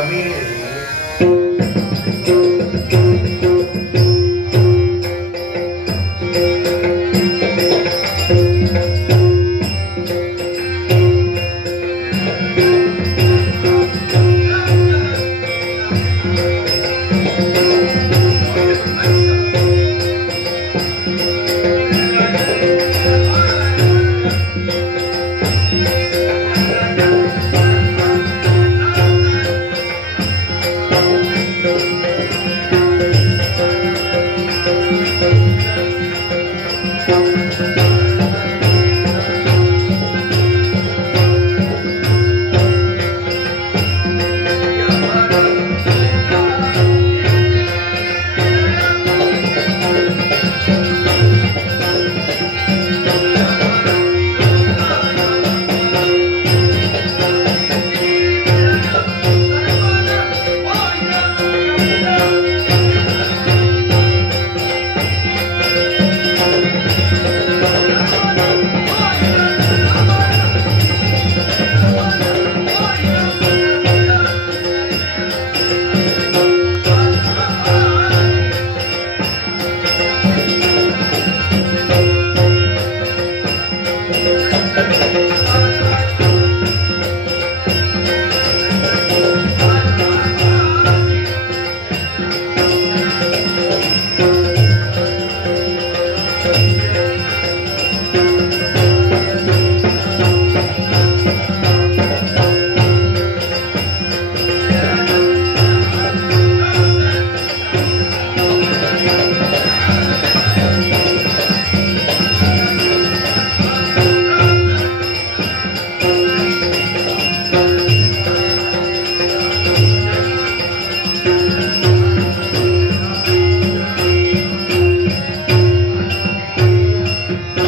kami